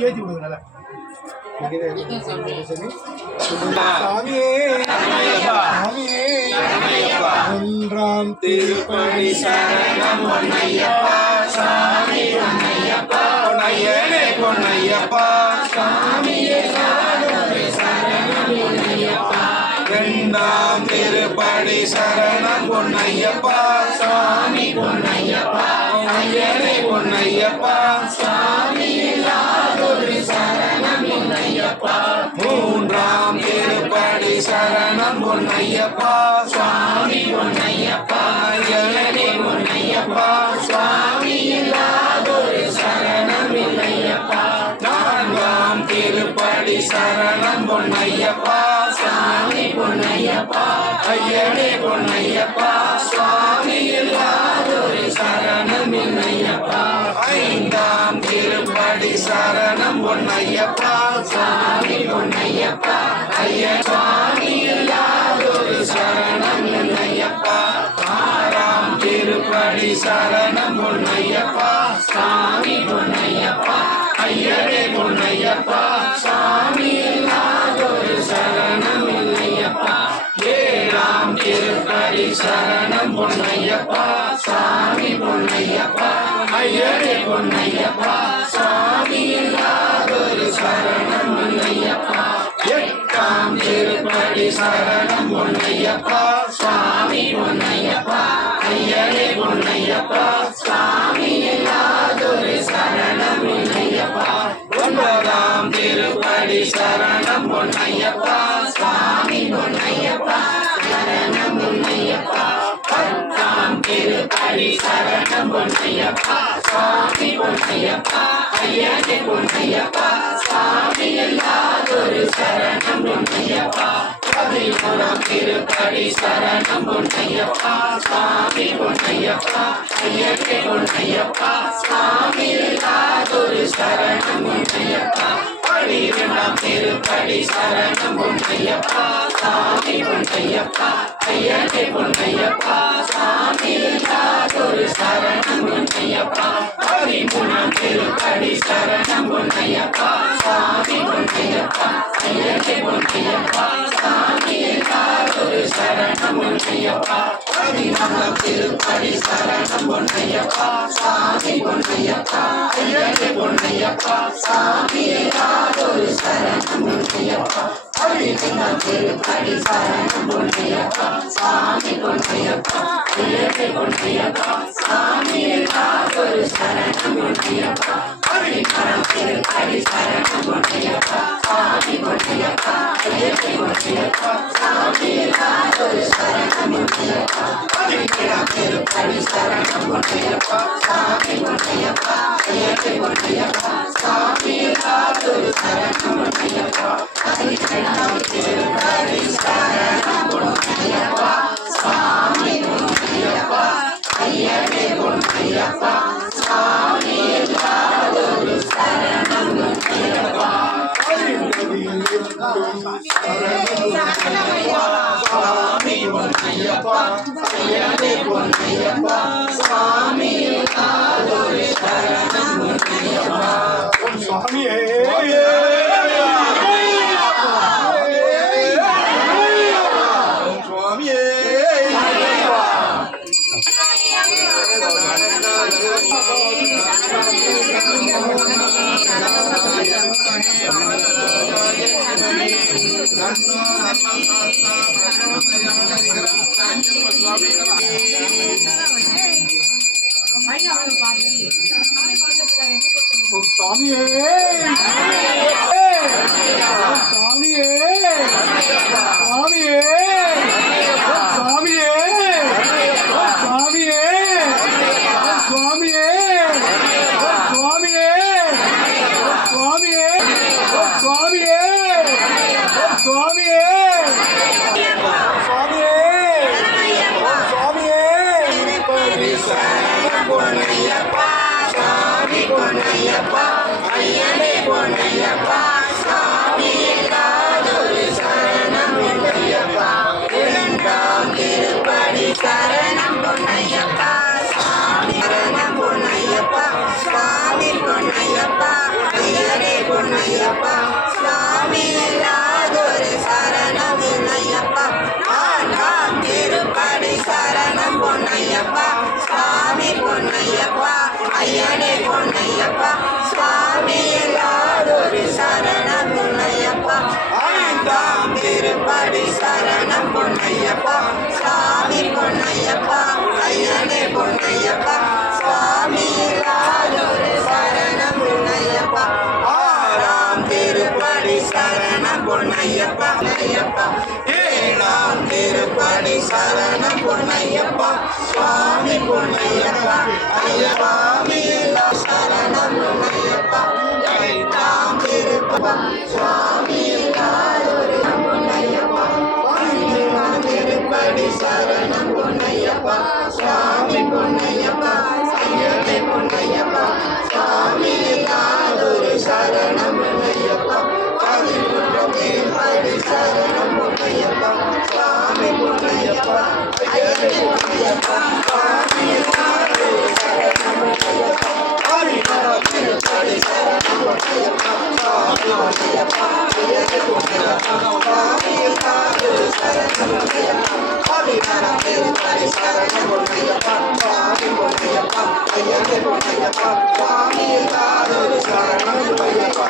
ஏற்றி விடுங்க சாமியே சாமியே ஒன்றாம் திருப்படி சரணம் பொன்னையப்பா சாமி பொன்னையப்பா பொன்னையனே பொன்னையப்பா சாமியே சரணம் பொன்னையப்பா இரண்டாம் திருப்படி சரணம் பொன்னையப்பா சாமி பொன்னையப்பா பொன்னையனே பொன்னையப்பா சாமி சரணம் பொன்னையப்பா மூன்றாம் திருப்படி சரணம் பொன்னையப்பா சுவாமி பொன்னையப்பா ஐயனே பொன்னையப்பா சுவாமி இல்லாதொரு சரணம் இல்லையப்பா நான்காம் திருப்படி சரணம் பொன்னையப்பா சுவாமி பொன்னையப்பா ஐயனே பொன்னையப்பா சுவாமி இல்லாதொரு சரணம் இல்லையப்பா ஐந்தாம் திருப்படி சரணம் பொன்னையப்பா சுவாமி பொன்னையப்பா ஐயா சுவாமி இல்லாதொரு சரணம் இல்லையப்பா ஆறாம் திருப்படி சரணம் பொன்னையப்பா சுவாமி பொன்னையப்பா ஐயனே பொன்னையப்பா சுவாமி இல்லாதொரு சரணம் இல்லையப்பா ஏழாம் திருப்படி சரணம் பொன்னையப்பா சுவாமி பொன்னையப்பா ஐயனே பொன்னையப்பா சுவாமி இல்லாதொரு சரணம் இல்லையப்பா எட்டாம் திருப்படி சரணம் பொன்னையப்பா சுவாமி பொன்னையப்பா ஐயனே பொன்னையப்பா சுவாமி இல்லாதொரு சரணம் இல்லையப்பா ஒன்பதாம் திருப்படி சரணம் பொன்னையப்பா சுவாமி பொன்னையப்பா சரணம் இல்லையப்பா பத்தாம் திருப்படி சரணம் பொன்னையப்பா சுவாமி பொன்னையப்பா ஐயனே பொன்னையப்பா சுவாமி இல்லாதொரு சரணம் பொன்னையப்பா பதினோராம் திருப்படி சரணம் பொன்னையப்பா சுவாமி பொன்னையப்பா ஐயனே பொன்னையப்பா சுவாமி இல்லாதொரு சரணம் பொன்னையப்பா பன்னிரெண்டாம் திருப்படி சரணம் பொன்னையப்பா சுவாமி பொன்னையப்பா ஐயனே பொன்னையப்பா சுவாமி இல்லாதொரு சரணம் பொன்னையப்பா பதிமூணாம் திருப்படி சரணம் பொன்னையப்பா சுவாமி பொன்னையப்பா ஐயனே பொன்னையப்பா சுவாமி இல்லாதொரு சரணம் பொன்னையப்பா பதினாலாம் திருப்படி சரணம் பொன்னையப்பா சுவாமி பொன்னையப்பா ஐயனே பொன்னையப்பா சுவாமி இல்லாதொரு சரணம் பொன்னையப்பா பதினைந்தாம் திருப்படி சரணம் பொன்னையப்பா சுவாமி பொன்னையப்பா ஐயனே பொன்னையப்பா சுவாமி இல்லாதொரு சரணம் பொன்னையப்பா பதினாறாம் திருப்படி சரணம் பொன்னையப்பா சுவாமி பொன்னையப்பா ஐயனே பொன்னையப்பா சுவாமி இல்லாதொரு சரணம் பொன்னையப்பா பதினேழாம் திருப்படி சரணம் பொன்னையப்பா சுவாமி பொன்னையப்பா ஐயனே பொன்னையப்பா சுவாமி இல்லாதொரு சரணம் பொன்னையப்பா பதினெட்டாம் திருப்படி சரணம் பொன்னையப்பா சுவாமி பொன்னையப்பா ஐயனே பொன்னையப்பா சுவாமி இல்லாதொரு சரணம் பொன்னையப்பா சுவாமி பொன்னையப்பா ஐயனே பொன்னையப்பா சுவாமி இல்லாதொரு சரணம் பொன்னையப்பா சுவாமியே சுவாமியே சுவாமியே ஓம் சுவாமியே சுவாமியே ஓம் சுவாமியே திருப்பதி சரணம் பொன்னையப்பா சாமி பொன்னையப்பா ஐயனே பொன்னையப்பா சாமி இல்லாதொரு சரணம் பொன்னையப்பா இரண்டாம் திருப்படி சரணம் பொன்னையப்பா சாமி சரணம் பொன்னையப்பா சாமி பொன்னையப்பா ஐயனே பொன்னையப்பா சாமி இல்லாதொரு சரணம் பொன்னையப்பா நான்காம் திருப்படி சரணம் பொன்னையப்பா சாமி பொன்னையப்பா ஐயனே பொன்னையப்பா சாமி இல்லாதொரு சரணம் பொன்னையப்பா ஐந்தாம் திருப்படி சரணம் பொன்னையப்பா சாமி பொன்னையப்பா ஐயனே பொன்னையப்பா சாமி இல்லாதொரு சரணம் பொன்னையப்பா ஆறாம் திருப்படி சரணம் பொன்னையப்பா ஐயப்பா ஏழாம் திருப்படி சரணம் பொன்னையப்பா சுவாமி பொன்னையப்பா ஐயப்பா மீலா சரணம் பொன்னையப்பா எட்டாம் திருப்பதி சுவாமி இல்லாதொரு பொன்னையப்பா பன்னிரண்டாம் திருப்படி சரணம் பொன்னையப்பா சுவாமி பொன்னையப்பா ஐயனே பொன்னையப்பா சுவாமி இல்லாதொரு சரணம் பொன்னையப்பா பதிமூன்றாம் திருப்படி சரணம் பொன்னையப்பா சுவாமி பொன்னையப்பா ஐயனே பொன்னையப்பா சுவாமி இல்லாதொரு சரணம் பொன்னையப்பா பதினாறாம் திருப்படி சரணம் பொன்னையப்பா சுவாமி பொன்னையப்பா ஐயனே பொன்னையப்பா சுவாமி இல்லாதொரு சரணம் பொன்னையப்பா பதினாறாம் திருப்படி சரணம் பொன்னையப்பா சுவாமி பொன்னையப்பா ஐயனே பொன்னையப்பா சுவாமி இல்லாதொரு சரணம் பொன்னையப்பா